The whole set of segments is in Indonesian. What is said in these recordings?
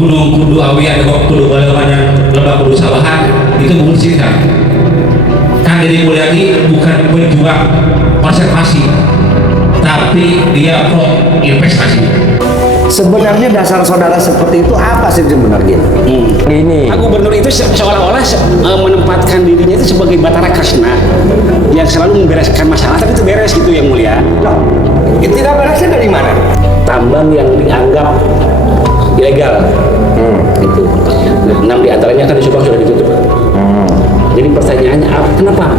Gunung Kudu Awian, Kudu Balawan, Lebak Kudu Sawahan itu membersihkan. Kang Deddy Mulyadi bukan pejuang konservasi, tapi dia pro investasi. Sebenarnya dasar saudara seperti itu apa sih sebenarnya? Ini gubernur itu seolah-olah menempatkan dirinya itu sebagai Batara Krishna yang selalu membereskan masalah, tapi itu beres gitu yang mulia. Loh, itu tidak beresnya dari mana? Tambang yang dianggap ilegal, itu 6 diantaranya kan di Subang sudah ditutup. Jadi pertanyaannya kenapa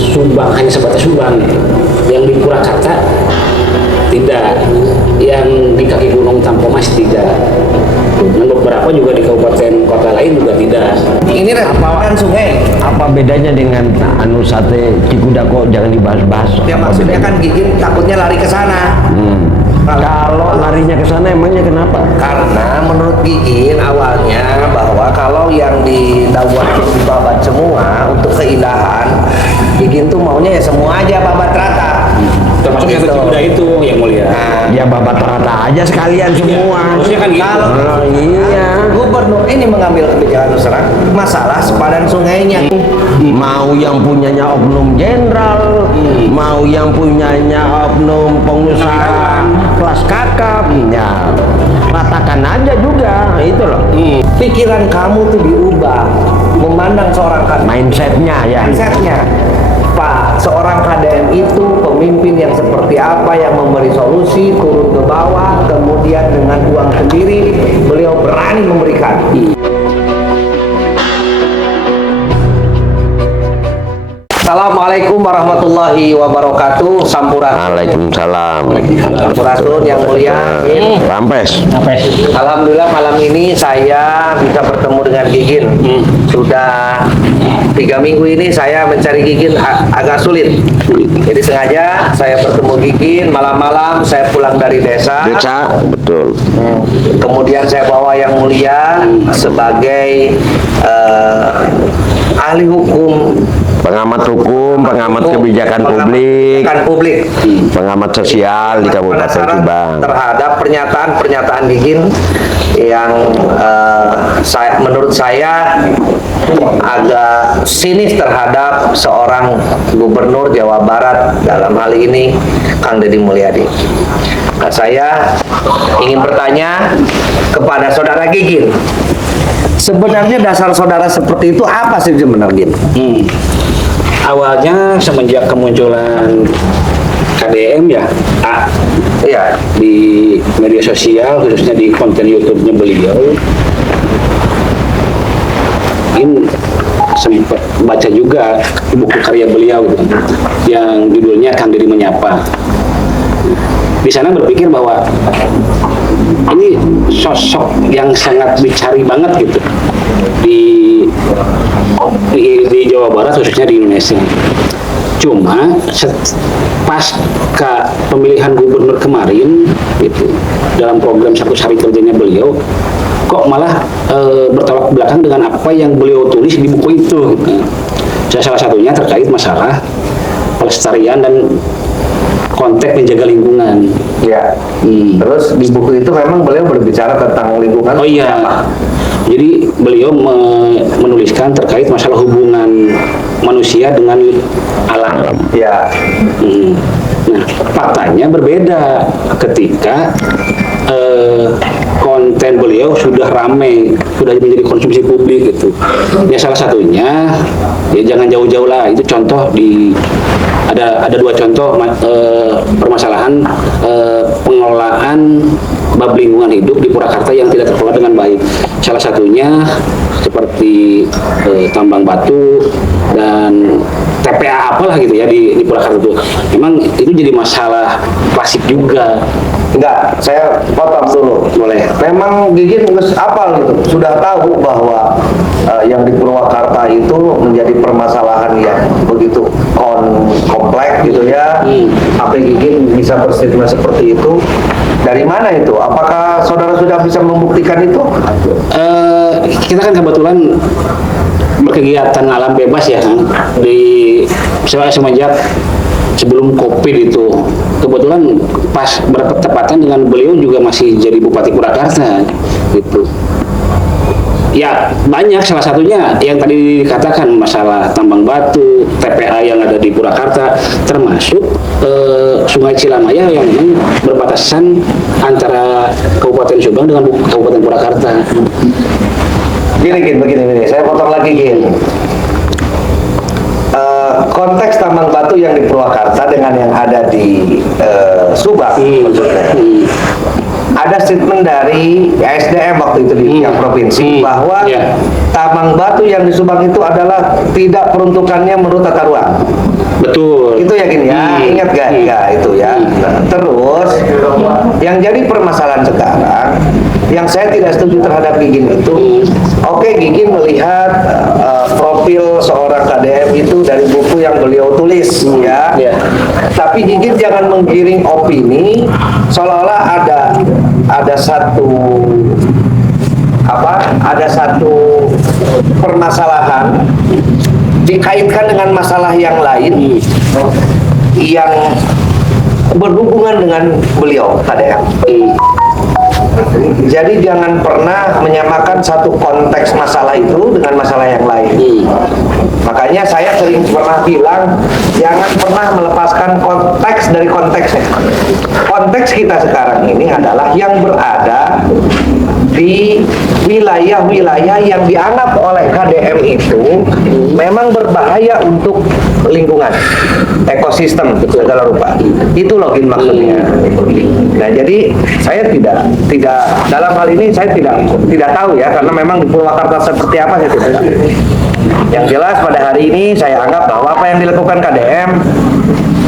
Subang hanya sebatas Subang, yang di Purwakarta tidak, yang di kaki gunung Tampomas tidak, dan beberapa juga di kabupaten kota lain juga tidak. Ini rempakan sungai. Apa bedanya dengan anu sate Cikuda kok jangan dibahas-bahas? Ya maksudnya kan Gigin takutnya lari ke sana. Kalau larinya ke sana emangnya kenapa? Karena menurut Gigin awalnya bahwa kalau yang di babat semua untuk keindahan, Gigin tuh maunya ya semua aja babat rata. Termasuk yang Cikuda itu yang mulia. Nah, Ya babat rata aja sekalian semua. Harusnya kan gitu. kalau Iya. gubernur ini mengambil kebijakan terserah masalah sepadan sungainya. Mau yang punyanya oknum jenderal, mau yang punyanya oknum pengusaha kelas kakap, ya ratakan aja juga itu loh. Pikiran kamu tuh diubah, memandang seorang Mindsetnya ya. mindsetnya. Pak, seorang KDM itu pemimpin yang seperti apa, yang memberi solusi turun ke bawah, kemudian dengan uang sendiri beliau berani memberikan. Assalamualaikum warahmatullahi wabarakatuh. Sampurasun. Waalaikumsalam. Sampurasun yang mulia. Rampes. Alhamdulillah malam ini saya bisa bertemu dengan Gigin. Sudah 3 minggu ini saya mencari Gigin agak sulit. Jadi sengaja saya bertemu Gigin malam-malam. Saya pulang dari desa. Betul. Kemudian saya bawa yang mulia sebagai ahli hukum, Pengamat hukum, pengamat kebijakan publik, pengamat sosial di Kabupaten penasaran Subang. terhadap pernyataan-pernyataan Gigin yang menurut saya agak sinis terhadap seorang gubernur Jawa Barat, dalam hal ini Kang Deddy Mulyadi. Nah, saya ingin bertanya kepada saudara Gigin, sebenarnya dasar saudara seperti itu apa sih sebenarnya? Awalnya semenjak kemunculan KDM Iya, di media sosial, khususnya di konten YouTube-nya beliau, ini sempat baca juga buku karya beliau gitu, yang judulnya Kang Deddy Menyapa. Di sana berpikir bahwa ini sosok yang sangat dicari banget gitu di Jawa Barat, khususnya di Indonesia. Cuma pasca pemilihan gubernur kemarin gitu, dalam program 100 hari kerjanya beliau, kok malah bertolak belakang dengan apa yang beliau tulis di buku itu gitu. Salah satunya terkait masalah pelestarian dan konteks menjaga lingkungan. ya. Terus di buku itu memang beliau berbicara tentang lingkungan. Oh iya. Jadi beliau menuliskan terkait masalah hubungan manusia dengan alam. Ya. Nah, faktanya berbeda ketika konten beliau sudah ramai, sudah menjadi konsumsi publik gitu. Ya salah satunya, ya jangan jauh-jauh lah. Itu contoh ada 2 contoh permasalahan pengelolaan bab lingkungan hidup di Purwakarta yang tidak terkelola dengan baik. Salah satunya seperti tambang batu dan TPA apalah gitu ya di Purwakarta itu. Memang itu jadi masalah klasik juga. Enggak, saya potong dulu. Boleh. Memang Gigin apal gitu, sudah tahu bahwa yang di Purwakarta itu menjadi permasalahan yang begitu kompleks gitu ya. Apa Gigin bisa berstatement seperti itu? Dari mana itu? Apakah saudara sudah bisa membuktikan itu? Kita kan kebetulan berkegiatan alam bebas ya kan, semenjak sebelum COVID itu. Kebetulan pas bertepatan dengan beliau juga masih jadi Bupati Purwakarta. gitu. Ya banyak, salah satunya yang tadi dikatakan masalah tambang batu, TPA yang ada di Purwakarta, termasuk Sungai Cilamaya yang memang berbatasan antara Kabupaten Subang dengan Kabupaten Purwakarta. Begini, saya potong lagi gini. Konteks tambang batu yang di Purwakarta dengan yang ada di Subang, maksudnya. Ada statement dari SDM waktu itu di tiap provinsi bahwa tambang batu yang di Subang itu adalah tidak peruntukannya menurut tata ruang. Betul. Itu yakin ya, ingat gak? Ya, itu ya. Nah, terus yang jadi permasalahan sekarang, yang saya tidak setuju terhadap Gigin itu, oke, Gigin melihat profil seorang KDM itu dari buku yang beliau tulis, ya. Tapi Gigin jangan menggiring opini seolah-olah ada satu permasalahan dikaitkan dengan masalah yang lain yang berhubungan dengan beliau KDM. Jadi jangan pernah menyamakan satu konteks masalah itu dengan masalah yang lain. Makanya saya sering pernah bilang, jangan pernah melepaskan konteks dari konteksnya. Konteks kita sekarang ini adalah yang berada di wilayah-wilayah yang dianggap oleh KDM itu memang berbahaya untuk lingkungan, ekosistem segala rupa. Itu login maksudnya. Nah, jadi saya tidak dalam hal ini saya tidak tahu ya, karena memang di Purwakarta seperti apa saya tidak tahu. Yang jelas pada hari ini saya anggap bahwa apa yang dilakukan KDM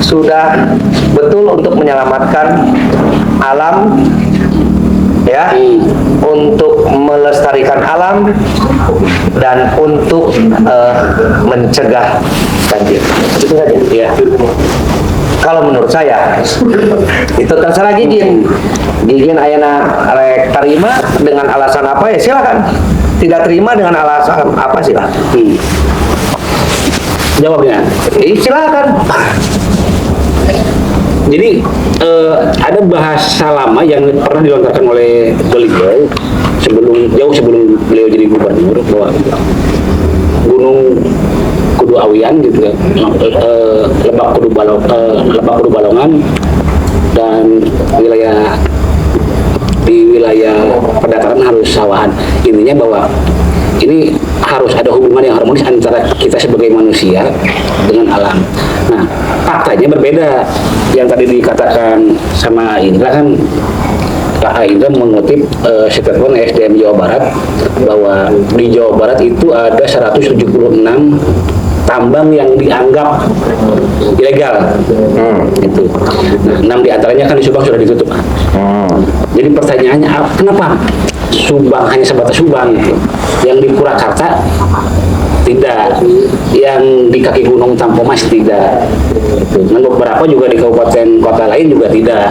sudah betul untuk menyelamatkan alam, ya, untuk melestarikan alam dan untuk mencegah banjir. Itu saja. Ya. Kalau menurut saya itu terserah Gigin ayana rek terima dengan alasan apa ya silakan, tidak terima dengan alasan apa silakan. Jawabnya Silakan. jadi ada bahasa lama yang pernah dilontarkan oleh beliau jauh sebelum beliau jadi gubernur, bahwa Gunung Kudu Awian gitu ya, Lebak Kudu Balongan dan wilayah pendataran harus sawahan. Intinya bahwa ini harus ada hubungan yang harmonis antara kita sebagai manusia dengan alam. Nah, faktanya berbeda. Yang tadi dikatakan sama Indra kan, Kak Indra mengutip statement SDM Jawa Barat bahwa di Jawa Barat itu ada 176 tambang yang dianggap ilegal. Gitu. Nah, 6 diantaranya kan di Subang sudah ditutup. Jadi pertanyaannya, kenapa Subang hanya sebatas Subang gitu? Yang di Purwakarta tidak, yang di kaki gunung Tampomas tidak, dan beberapa juga di kabupaten kota lain juga tidak.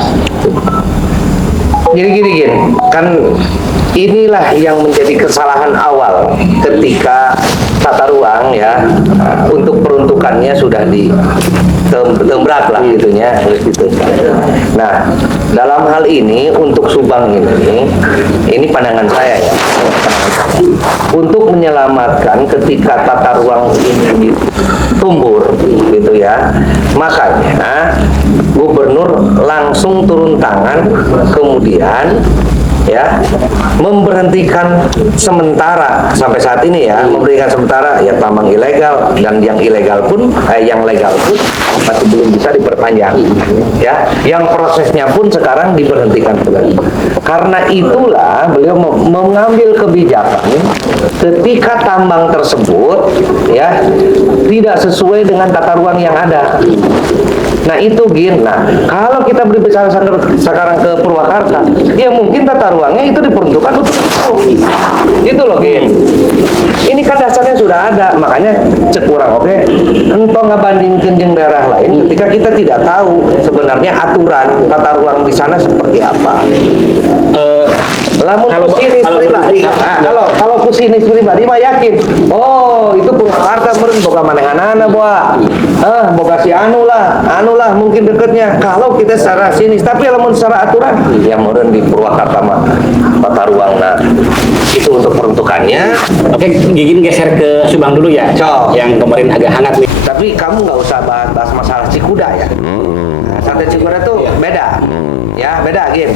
Jadi gini, kan inilah yang menjadi kesalahan awal ketika tata ruang ya untuk peruntukannya sudah ditembrak lah gitunya gitu. Nah, dalam hal ini untuk Subang ini pandangan saya ya, untuk menyelamatkan ketika tata ruang ini tumbur gitu ya, makanya gubernur langsung turun tangan, kemudian ya memberhentikan sementara sampai saat ini ya, memberikan sementara ya tambang ilegal, dan yang ilegal pun yang legal pun masih belum bisa diperpanjang ya, yang prosesnya pun sekarang diberhentikan. Karena itulah beliau mengambil kebijakan ketika tambang tersebut ya tidak sesuai dengan tata ruang yang ada. Nah itu Nah kalau kita berbicara sekarang ke Purwakarta, ya mungkin tata ruangnya itu diperuntukkan untuk itu loh Ini kan dasarnya sudah ada, makanya cekurang entah ngebandingkan jeung daerah lain ketika kita tidak tahu sebenarnya aturan tata ruang di sana seperti apa. Lamun kusinis pribadi, kalau kusinis pribadi mah yakin, oh itu Purwakarta meureun boga manehanana boga masih anu lah mungkin deketnya. Kalau kita secara sinis, tapi kalau secara aturan, ya meureun di Purwakarta mah tata ruang. Nah, itu untuk peruntukannya. Oke, Gigin geser ke Subang dulu ya. Cok. Yang kemarin agak hangat nih. Tapi kamu nggak usah bahas masalah Cikuda ya. Nah, sate Cikuda tuh beda. Ya, beda, Gin.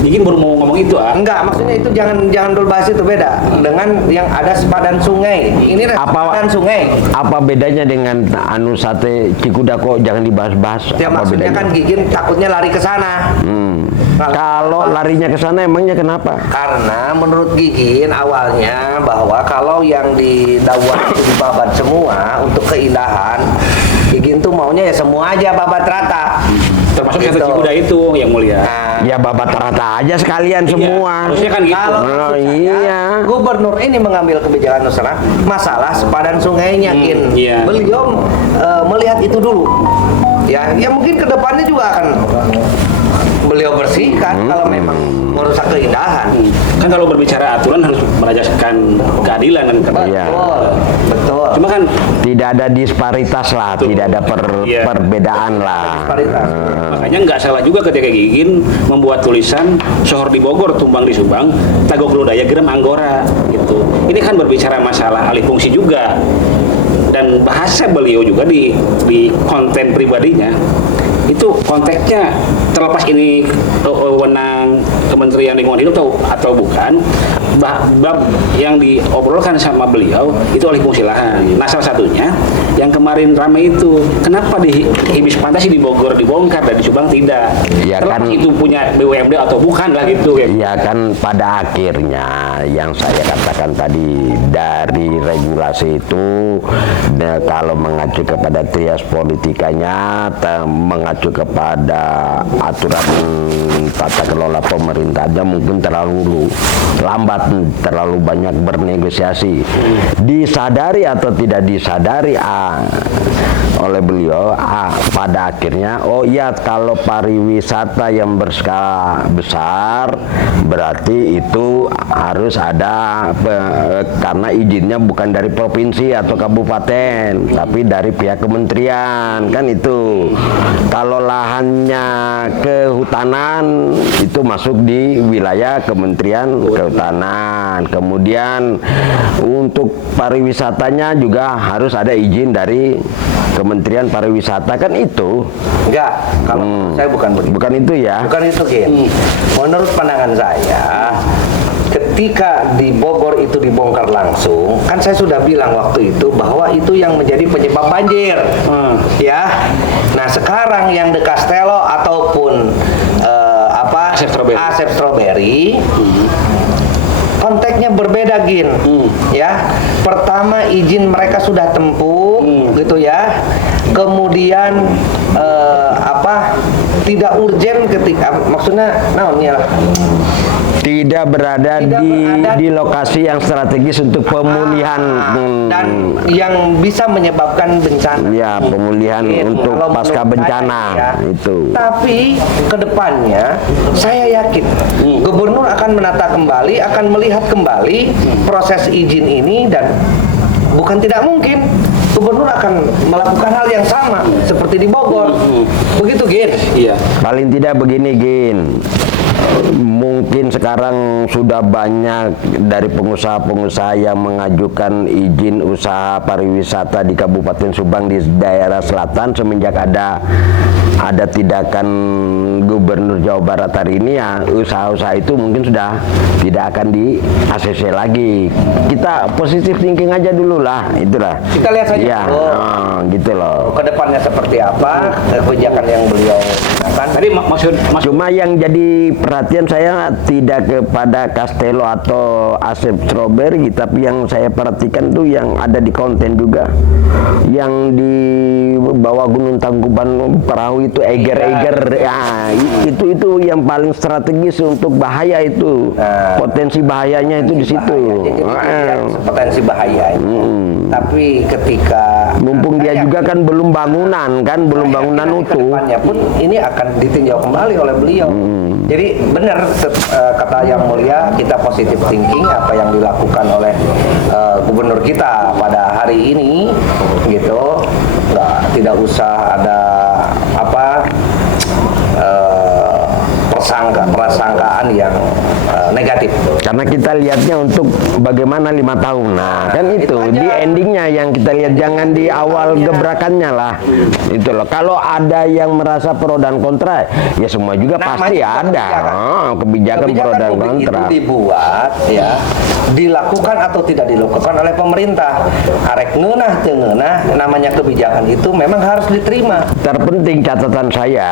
Gigin baru mau ngomong itu Enggak, maksudnya itu jangan dulu bahas itu, beda dengan yang ada sepadan sungai. Ini sepadan sungai. Apa bedanya dengan anu sate Cikuda kok jangan dibahas-bahas? Ya Apa maksudnya bedanya? kan Gigin takutnya lari ke sana. Kalau larinya ke sana emangnya kenapa? Karena menurut Gigin awalnya bahwa kalau yang di Dawat itu dibabat semua untuk keindahan, Gigin tuh maunya ya semua aja babat rata. termasuk Gitu. sate Cikuda itu yang mulia. Nah, Ya babat rata aja sekalian semua. harusnya kan gitu. kalau Oh, maksud saya, iya. Gubernur ini mengambil kebijakan Nusantara masalah sepadan sungainya, Gin. iya. Beliau melihat itu dulu. Ya mungkin kedepannya juga akan beliau bersihkan kalau memang merusak keindahan. Kan kalau berbicara aturan harus merajaskan keadilan dan Iya. Betul. Cuma kan Tidak ada disparitas lah, tidak ada Iya. perbedaan lah. Disparitas. makanya nggak salah juga ketika Gigin membuat tulisan sohor di Bogor, tumbang di Subang, tagok lodaya gerem Anggora gitu. Ini kan berbicara masalah alih fungsi juga. Dan bahasa beliau juga di konten pribadinya itu konteksnya terlepas ini wewenang Kementerian Lingkungan Hidup atau bukan, bab yang diobrolkan sama beliau itu alih fungsi lahan. Nah, salah satunya yang kemarin ramai itu kenapa di Hibis Pantai sih di Bogor dibongkar dan di Subang tidak? Ya Terlepas kan- itu punya BUMD atau bukan lah gitu ya. Iya kan pada akhirnya yang saya katakan tadi dari regulasi itu kalau mengacu kepada trias politikanya, mengacu kepada aturan tata kelola pemerintahnya mungkin terlalu lambat, terlalu banyak bernegosiasi. Disadari atau tidak disadari oleh beliau pada akhirnya iya kalau pariwisata yang berskala besar berarti itu harus ada karena izinnya bukan dari provinsi atau kabupaten tapi dari pihak kementerian kan itu. Kalau lahannya kehutanan itu masuk di wilayah Kementerian Kehutanan. Kemudian untuk pariwisatanya juga harus ada izin dari Kementerian Pariwisata kan itu. Enggak, kalau saya bukan begitu. Bukan itu ya. Bukan itu, Gin. Menurut pandangan saya, ketika di Bogor itu dibongkar langsung, kan saya sudah bilang waktu itu bahwa itu yang menjadi penyebab banjir. Ya. Nah, sekarang yang De Castello ataupun Asep Strawberry konteksnya berbeda, Gin. Ya. Pertama izin mereka sudah tempuh gitu ya. Kemudian tidak urgen ketika maksudnya Tidak berada di lokasi yang strategis untuk pemulihan dan yang bisa menyebabkan bencana. ya pemulihan untuk Kalau pasca menurut bencana saya, itu. Tapi kedepannya saya yakin gubernur akan menata kembali, akan melihat kembali proses izin ini dan bukan tidak mungkin gubernur akan melakukan hal yang sama seperti di Bogor. Begitu, Gin? Iya. Paling tidak begini, Gin. Mungkin sekarang sudah banyak dari pengusaha-pengusaha yang mengajukan izin usaha pariwisata di Kabupaten Subang di daerah selatan semenjak ada tindakan Gubernur Jawa Barat hari ini ya usaha-usaha itu mungkin sudah tidak akan di ACC lagi. Kita positif thinking aja dulu lah, itulah. Kita lihat saja. Ya, gitu loh. Kedepannya seperti apa kebijakan yang beliau gunakan. Tadi maksud Cuma yang jadi perhatian saya tidak kepada Castello atau Asep Strawberry, tapi yang saya perhatikan tuh yang ada di konten juga, yang di bawah Gunung Tangkuban perahu itu eger-eger, ya itu yang paling strategis untuk bahaya itu, potensi bahayanya itu di situ. Potensi bahaya. Tapi ketika Mumpung dia juga kan belum bangunan utuh. kedepannya pun ini akan ditinjau kembali oleh beliau. Jadi benar kata Yang Mulia, kita positif thinking apa yang dilakukan oleh gubernur kita pada hari ini gitu. Tidak tidak usah ada apa prasangkaan yang negatif. Karena kita lihatnya untuk bagaimana 5 tahun. Nah, kan itu aja. di endingnya yang kita lihat, jangan di awal gebrakannya lah. Itu loh. Kalau ada yang merasa pro dan kontra, ya semua juga pasti ada. Kebijakan pro dan publik kontra. itu dibuat ya, dilakukan atau tidak dilakukan oleh pemerintah. Arek ngeunah teu ngeunah, namanya kebijakan itu memang harus diterima. Terpenting catatan saya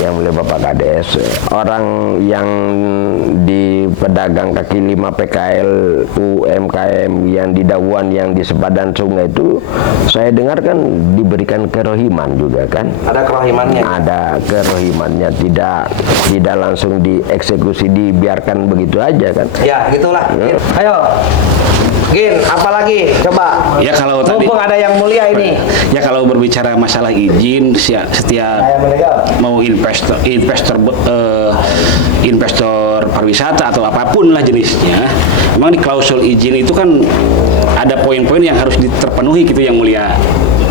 yang mulia Bapak Kades, orang yang di pedagang kaki 5 PKL UMKM yang di Dawuan, yang di sepadan sungai itu, saya dengar kan diberikan kerohiman juga kan? Ada kerohimannya. Ada kerohimannya, tidak langsung dieksekusi, dibiarkan begitu aja kan? Ya, gitulah. Ayo. Gin, apalagi? Coba. Ya kalau tadi, mumpung ada yang mulia ini. ya kalau berbicara masalah izin, setiap mau investor pariwisata atau apapun lah jenisnya, memang di klausul izin itu kan ada poin-poin yang harus terpenuhi gitu yang mulia.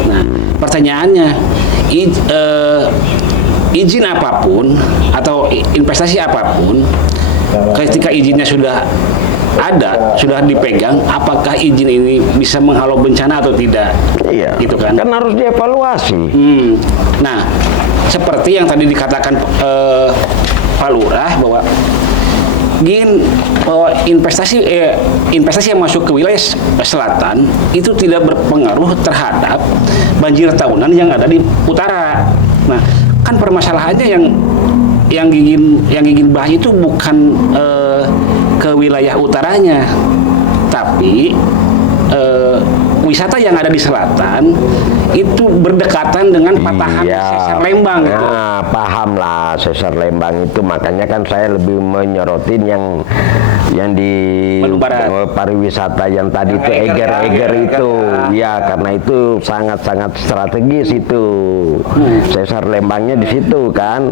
Nah, pertanyaannya, izin apapun atau investasi apapun, ketika izinnya sudah ada, sudah dipegang, apakah izin ini bisa menghalau bencana atau tidak? Iya, gitu kan? Kan harus dievaluasi. Nah, seperti yang tadi dikatakan Pak Lurah bahwa investasi yang masuk ke wilayah selatan itu tidak berpengaruh terhadap banjir tahunan yang ada di utara. Nah, kan permasalahannya yang ingin bahas itu bukan ke wilayah utaranya, tapi wisata yang ada di selatan itu berdekatan dengan patahan Sesar Lembang gitu. Nah, paham lah Sesar Lembang itu, makanya kan saya lebih menyorotin yang di pariwisata yang tadi itu Eger itu ya, karena itu sangat-sangat strategis itu. Sesar Lembangnya di situ kan.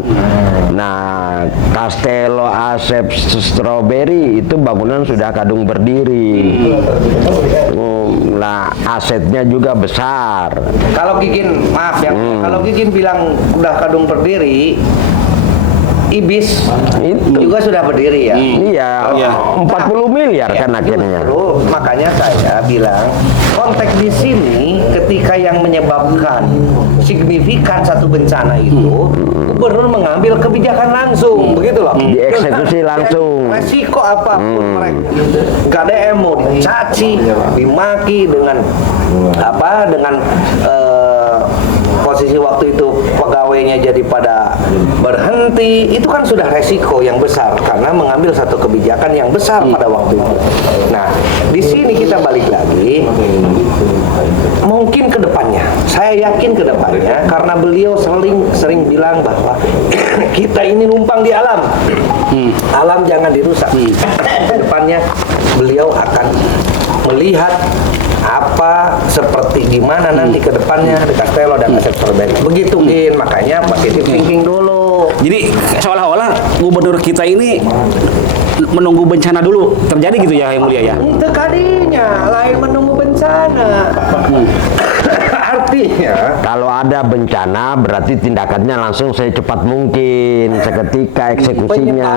Nah, Castello Asep Strawberry itu bangunan sudah kadung berdiri. Nah, asetnya juga besar. Kalau Gigin, maaf ya, kalau Gigin bilang udah kadung berdiri, Ibis Itu juga sudah berdiri ya. iya, 40 miliar kan akhirnya. Justru, makanya saya bilang konteks di sini ketika yang menyebabkan signifikan satu bencana itu, gubernur mengambil kebijakan langsung, begitu loh. Dieksekusi langsung. Resiko apapun mereka, nggak ada yang mau dicaci, dimaki dengan apa, dengan posisi waktu itu pegawainya jadi pada berhenti, itu kan sudah resiko yang besar karena mengambil satu kebijakan yang besar pada waktu itu. Nah, di sini kita balik lagi, mungkin ke depannya, saya yakin ke depannya, karena beliau sering bilang bahwa kita ini numpang di alam, alam jangan dirusak. Ke depannya beliau akan melihat apa seperti gimana nanti ke depannya di Castello dan Asep Strawberry. Begitu Gin, makanya positive thinking dulu. Jadi seolah-olah gubernur kita ini menunggu bencana dulu terjadi gitu ya yang mulia ya. Itu kadinya lain menunggu bencana. Artinya Kalau ada bencana berarti tindakannya langsung secepat mungkin, seketika eksekusinya,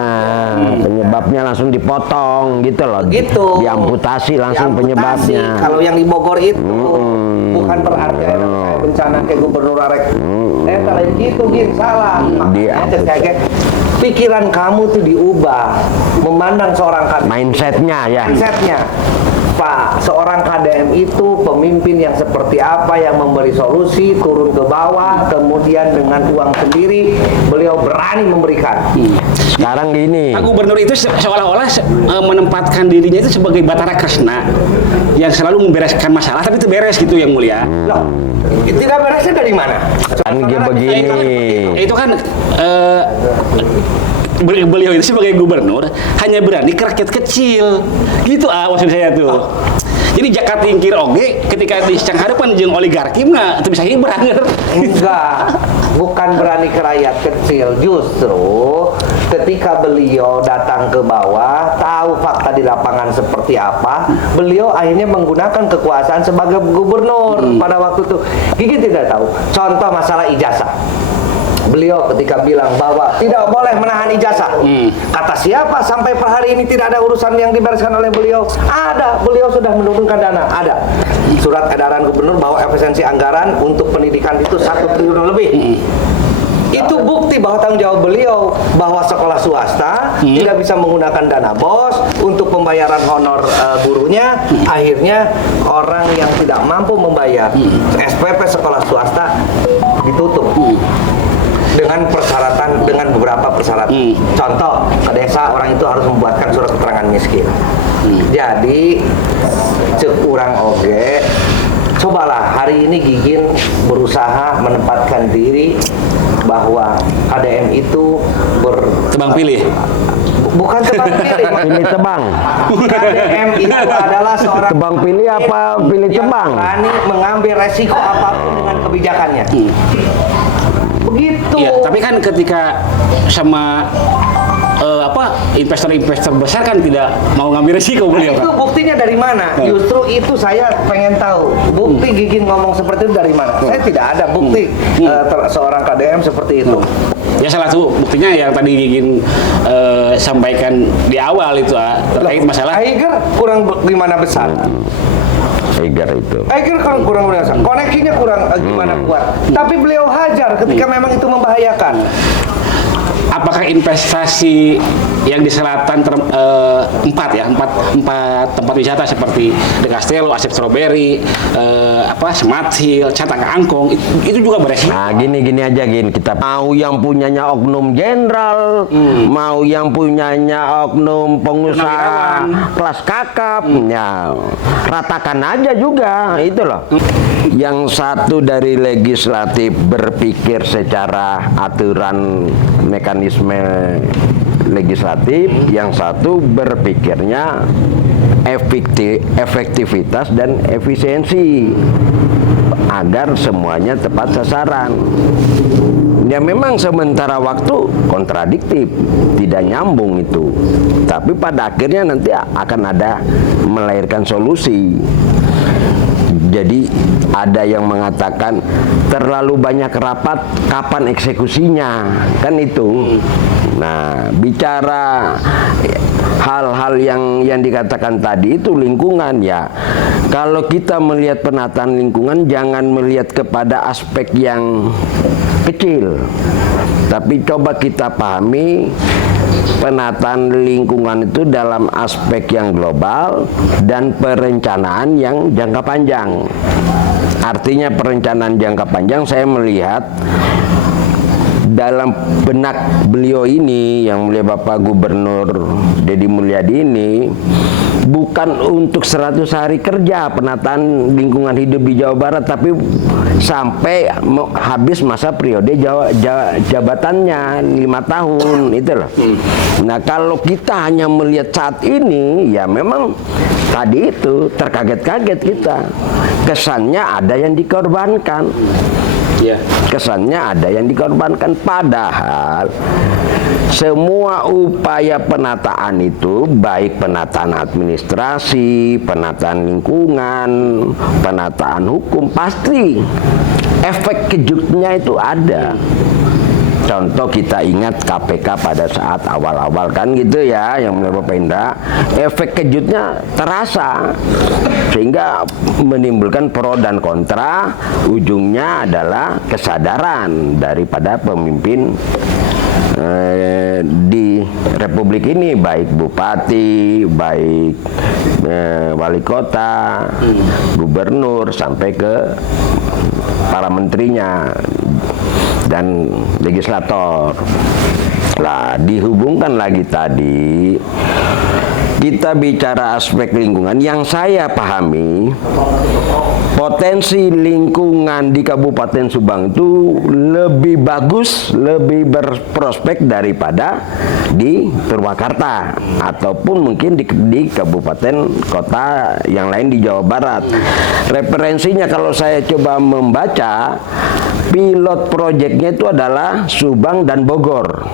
penyebabnya langsung dipotong gitu loh, gitu. diamputasi langsung Diamputasi. penyebabnya. Kalau yang di Bogor itu bukan berarti ada bencana kayak gubernur Arek. Kalau gitu Gin salah. Makanya kayak pikiran kamu tuh diubah, memandang seorang Mindsetnya ya. mindsetnya. Pak, seorang KDM itu pemimpin yang seperti apa, yang memberi solusi, turun ke bawah, kemudian dengan uang sendiri beliau berani memberikan. Sekarang gini, Pak Gubernur itu seolah-olah menempatkan dirinya itu sebagai Batara Kresna yang selalu membereskan masalah, tapi itu beres gitu yang mulia. Loh, tidak beresnya dari mana? kan begini. Itu kan beliau itu sebagai gubernur hanya berani ke rakyat kecil gitu maksud saya tuh. Jadi Jakarta tingkir oge ketika di hadapan jeung oligarki mah itu bisa hibrang. Enggak. bukan berani ke rakyat kecil, justru ketika beliau datang ke bawah, tahu fakta di lapangan seperti apa, beliau akhirnya menggunakan kekuasaan sebagai gubernur pada waktu itu. Gigi tidak tahu. Contoh masalah ijazah. Beliau ketika bilang bahwa tidak boleh menahan ijazah. Kata siapa sampai per hari ini tidak ada urusan yang dibereskan oleh beliau? Ada, beliau sudah menurunkan dana. Ada surat edaran gubernur bahwa efisiensi anggaran untuk pendidikan itu 1 triliun lebih. Itu bukti bahwa tanggung jawab beliau bahwa sekolah swasta tidak bisa menggunakan dana BOS untuk pembayaran honor gurunya. Akhirnya orang yang tidak mampu membayar SPP sekolah swasta ditutup dengan persyaratan, dengan beberapa persyaratan. Contoh, ke desa orang itu harus membuatkan surat keterangan miskin. Jadi kurang oge. Cobalah hari ini Gigin berusaha menempatkan diri bahwa KDM itu Tebang pilih. bukan tebang pilih. Pilih tebang. KDM itu adalah seorang Tebang pilih apa pilih yang tebang? berani mengambil resiko apapun dengan kebijakannya. Begitu. Iya, tapi kan ketika sama investor-investor besar kan tidak mau ngambil resiko beliau Itu kan. buktinya dari mana? Justru itu saya pengen tahu. Bukti Gigin ngomong seperti itu dari mana? Saya tidak ada bukti seorang KDM seperti itu. Ya salah satu buktinya yang tadi Gigin sampaikan di awal itu terkait masalah Aiger kurang gimana besar? Eiger itu. Aiger kurang besar. Koneksinya kurang gimana kuat. Tapi beliau hajar ketika memang itu membahayakan. apakah investasi yang di selatan empat tempat wisata seperti The Castello, Asep Strawberry, Smart Hill, Catang Angkong itu juga beresiko. Nah gini aja kita mau yang punyanya oknum jenderal, mau yang punyanya oknum pengusaha kelas kakap, ya ratakan aja juga itu loh. Yang satu dari legislatif berpikir secara aturan mekanisme legislatif, yang satu berpikirnya efektivitas dan efisiensi agar semuanya tepat sasaran. Ya memang sementara waktu kontradiktif, tidak nyambung itu. Tapi pada akhirnya nanti akan ada melahirkan solusi. Jadi ada yang mengatakan terlalu banyak rapat, kapan eksekusinya, kan itu. Nah, bicara hal-hal yang dikatakan tadi itu lingkungan ya. Kalau kita melihat penataan lingkungan, jangan melihat kepada aspek yang kecil, tapi coba kita pahami penataan lingkungan itu dalam aspek yang global dan perencanaan yang jangka panjang. Artinya perencanaan jangka panjang saya melihat dalam benak beliau ini, yang mulia Bapak Gubernur Deddy Mulyadi ini, bukan untuk 100 hari kerja penataan lingkungan hidup di Jawa Barat, tapi sampai habis masa periode jabatannya 5 tahun itu loh. Nah kalau kita hanya melihat saat ini, ya memang tadi itu terkaget-kaget kita, kesannya ada yang dikorbankan. Ya. Kesannya ada yang dikorbankan, padahal semua upaya penataan itu, baik penataan administrasi, penataan lingkungan, penataan hukum, pasti efek kejutnya itu ada. Contoh kita ingat KPK pada saat awal-awal kan gitu ya, yang menurut Bapak Indra, efek kejutnya terasa sehingga menimbulkan pro dan kontra. Ujungnya adalah kesadaran daripada pemimpin di Republik ini, baik bupati, baik wali kota, gubernur, sampai ke para menterinya dan legislator. Lah dihubungkan lagi tadi kita bicara aspek lingkungan, yang saya pahami potensi lingkungan di Kabupaten Subang itu lebih bagus, lebih berprospek daripada di Purwakarta ataupun mungkin di kabupaten kota yang lain di Jawa Barat. Referensinya kalau saya coba membaca pilot proyeknya itu adalah Subang dan Bogor.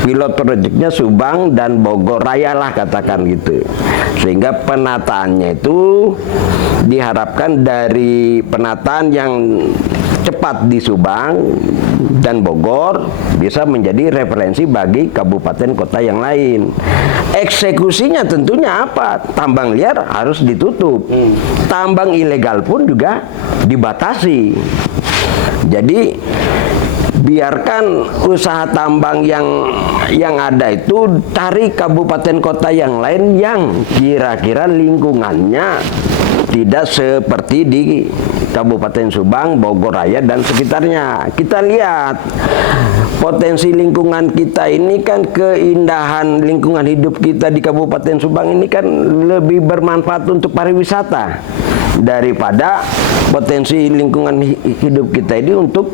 Pilot proyeknya Subang dan Bogor Raya lah, katakan gitu. Sehingga penataannya itu diharapkan dari penataan yang cepat di Subang dan Bogor bisa menjadi referensi bagi kabupaten kota yang lain. Eksekusinya tentunya apa? Tambang liar harus ditutup. Tambang ilegal pun juga dibatasi. Jadi biarkan usaha tambang yang ada itu cari kabupaten kota yang lain yang kira-kira lingkungannya tidak seperti di Kabupaten Subang, Bogor Raya dan sekitarnya. Kita lihat potensi lingkungan kita ini kan, keindahan lingkungan hidup kita di Kabupaten Subang ini kan lebih bermanfaat untuk pariwisata daripada potensi lingkungan hidup kita ini untuk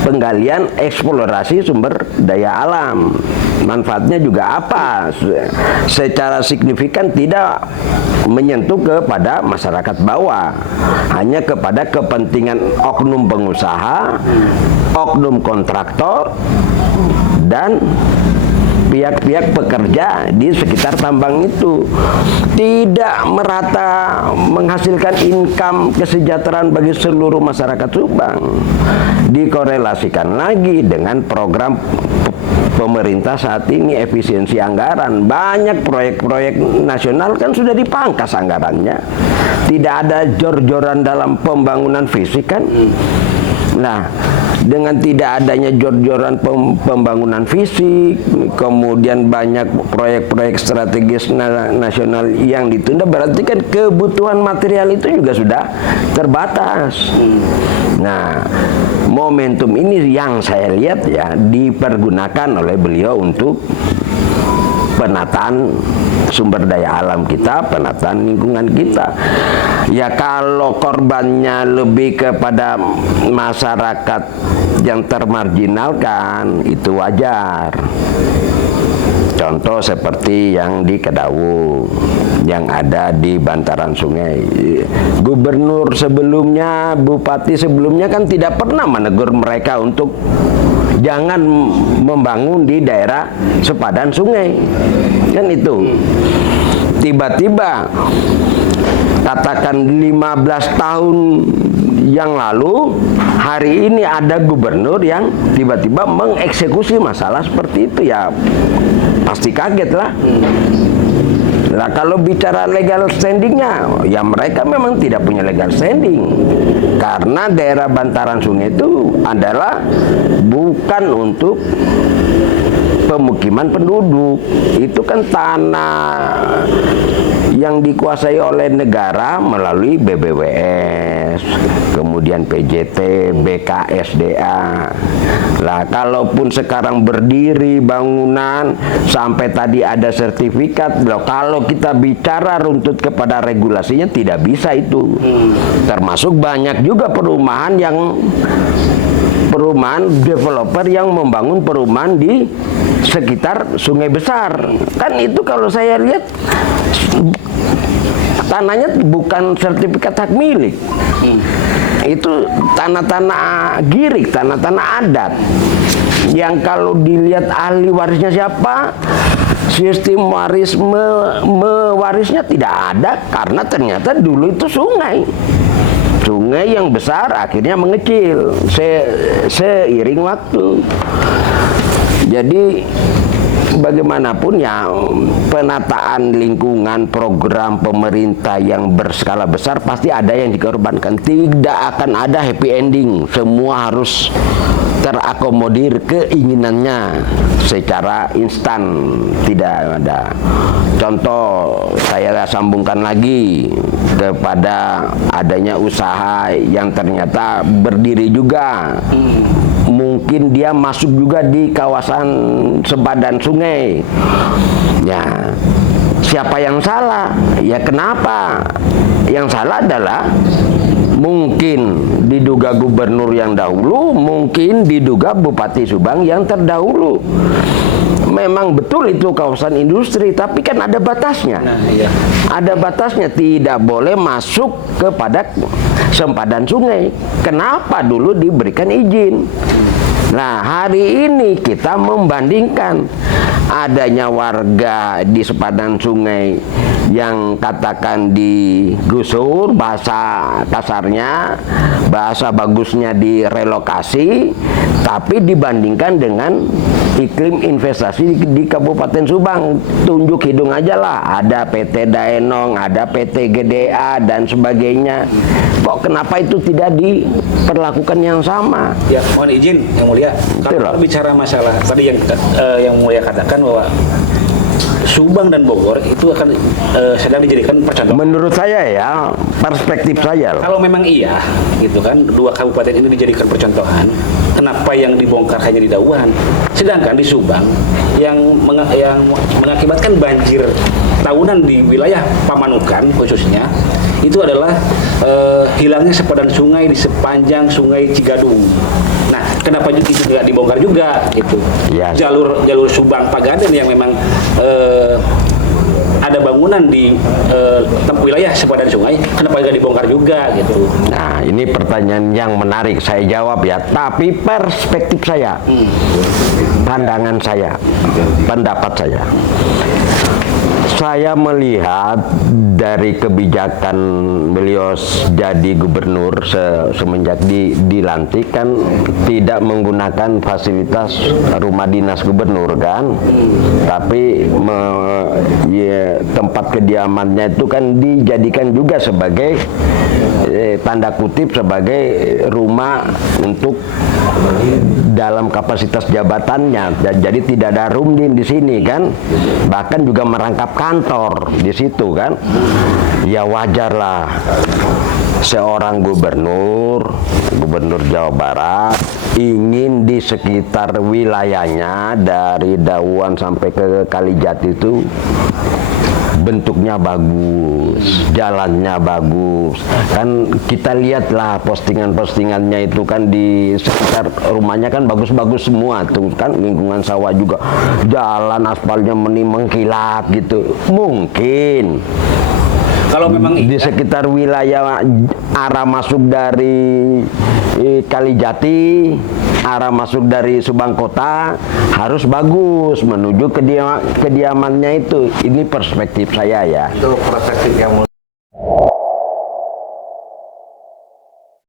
penggalian eksplorasi sumber daya alam. Manfaatnya juga apa? Secara signifikan tidak menyentuh kepada masyarakat bawah, hanya kepada kepentingan oknum pengusaha, oknum kontraktor, dan pihak-pihak pekerja di sekitar tambang itu. Tidak merata menghasilkan income kesejahteraan bagi seluruh masyarakat Subang. Dikorelasikan lagi dengan program pemerintah saat ini, efisiensi anggaran. Banyak proyek-proyek nasional kan sudah dipangkas anggarannya. Tidak ada jor-joran dalam pembangunan fisik kan. Nah, dengan tidak adanya jor-joran pembangunan fisik, kemudian banyak proyek-proyek strategis nasional yang ditunda, berarti kan kebutuhan material itu juga sudah terbatas. Nah, momentum ini yang saya lihat ya dipergunakan oleh beliau untuk penataan sumber daya alam kita, penataan lingkungan kita. Ya kalau korbannya lebih kepada masyarakat yang termarginalkan, itu wajar. Contoh seperti yang di Kedaung, yang ada di bantaran sungai. Gubernur sebelumnya, bupati sebelumnya kan tidak pernah menegur mereka untuk jangan membangun di daerah sepadan sungai. Kan itu. Tiba-tiba katakan 15 tahun yang lalu, hari ini ada gubernur yang tiba-tiba mengeksekusi masalah seperti itu, ya pasti kaget lah. Nah, kalau bicara legal standingnya, ya mereka memang tidak punya legal standing, karena daerah bantaran sungai itu adalah bukan untuk pemukiman penduduk. Itu kan tanah yang dikuasai oleh negara melalui BBWS, kemudian PJT, BKSDA. Lah, kalaupun sekarang berdiri bangunan sampai tadi ada sertifikat, loh, kalau kita bicara runtut kepada regulasinya tidak bisa itu. Termasuk banyak juga perumahan developer yang membangun perumahan di sekitar sungai besar. Kan itu kalau saya lihat tanahnya bukan sertifikat hak milik. Itu tanah-tanah girik, tanah-tanah adat. Yang kalau dilihat ahli warisnya siapa, sistem warisnya tidak ada, karena ternyata dulu itu sungai yang besar akhirnya mengecil seiring waktu. Jadi bagaimanapun ya, penataan lingkungan, program pemerintah yang berskala besar pasti ada yang dikorbankan. Tidak akan ada happy ending. Semua harus terakomodir keinginannya secara instan, tidak ada. Contoh saya sambungkan lagi kepada adanya usaha yang ternyata berdiri juga. Mungkin dia masuk juga di kawasan sepadan sungai. Ya, siapa yang salah? Ya kenapa? Yang salah adalah Mungkin diduga gubernur yang dahulu, mungkin diduga Bupati Subang yang terdahulu. Memang betul itu kawasan industri, tapi kan ada batasnya. Nah, iya. Ada batasnya, tidak boleh masuk kepada sempadan sungai. Kenapa dulu diberikan izin? Nah, hari ini kita membandingkan adanya warga di sepadan sungai yang katakan digusur, bahasa kasarnya, bahasa bagusnya direlokasi, tapi dibandingkan dengan iklim investasi di Kabupaten Subang. Tunjuk hidung aja lah, ada PT Daenong, ada PT GDA dan sebagainya. Kok kenapa itu tidak diperlakukan yang sama? Ya, mohon izin yang mulia. Kalau bicara masalah tadi yang mulia katakan bahwa Subang dan Bogor itu akan sedang dijadikan percontohan. Menurut saya ya, perspektif saya loh. Kalau memang iya, gitu kan, dua kabupaten ini dijadikan percontohan, kenapa yang dibongkar hanya di Dauhan, sedangkan di Subang yang mengakibatkan banjir tahunan di wilayah Pamanukan khususnya, itu adalah hilangnya sepadan sungai di sepanjang Sungai Cigadung. Nah, kenapa itu tidak dibongkar juga? Gitu. Ya. Jalur Subang Pagaden yang memang ada bangunan di wilayah sepadan sungai, kenapa tidak dibongkar juga? Gitu. Nah, ini pertanyaan yang menarik, saya jawab ya. Tapi perspektif saya, pandangan saya, pendapat saya melihat dari kebijakan beliau jadi gubernur semenjak dilantik kan tidak menggunakan fasilitas rumah dinas gubernur kan, tapi tempat kediamannya itu kan dijadikan juga sebagai tanda kutip sebagai rumah untuk dalam kapasitas jabatannya. Jadi tidak ada rumdin di sini kan, bahkan juga merangkap kantor di situ kan. Ya wajarlah seorang gubernur Jawa Barat ingin di sekitar wilayahnya dari Dauhan sampai ke Kalijati itu bentuknya bagus, jalannya bagus. Kan kita lihatlah postingan-postingannya itu kan di sekitar rumahnya kan bagus-bagus semua tuh kan, lingkungan sawah juga, jalan aspalnya mengkilat gitu. Mungkin kalau memang di sekitar wilayah arah masuk dari Kalijati, arah masuk dari Subang Kota harus bagus menuju kediamannya itu. Ini perspektif saya ya. Itu perspektif yang